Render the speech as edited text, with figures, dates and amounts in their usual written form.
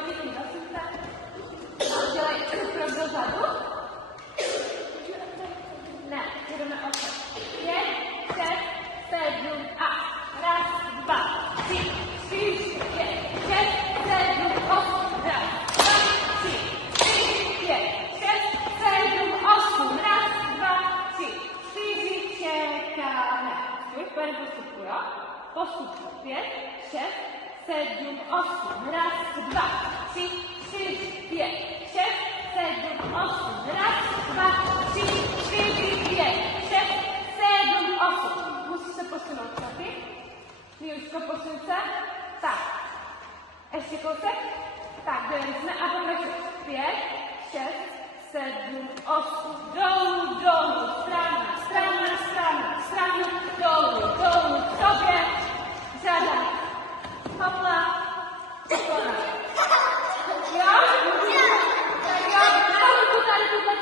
Zamítni na srdce. Udělej krok dozadu. Ne, jedeme osm. 5, 6, 7 a raz, 2, 3, 4, 5, 6, 7, 8, raz, 2, 3, 4, 5, 6, 7, 8, raz, 2, 3, 4, čekáme. Už pojďme postupku, jo? Postupku. 5, 6, 7, 8, raz, 2, 3, 4, 5, 6, 7, 8, raz, 2, 3, 4, 5, 6, 7, 8. Musíš se posunout, taky? Miluško, posun se. Tak. Ještě kousek. Tak, dojeli jsme a pokračujeme. 5, 6, 7, 8, dolů, dolů, strana, strana, strana, strana, dolů, dolů, k sobě, řada, hopla, poklona.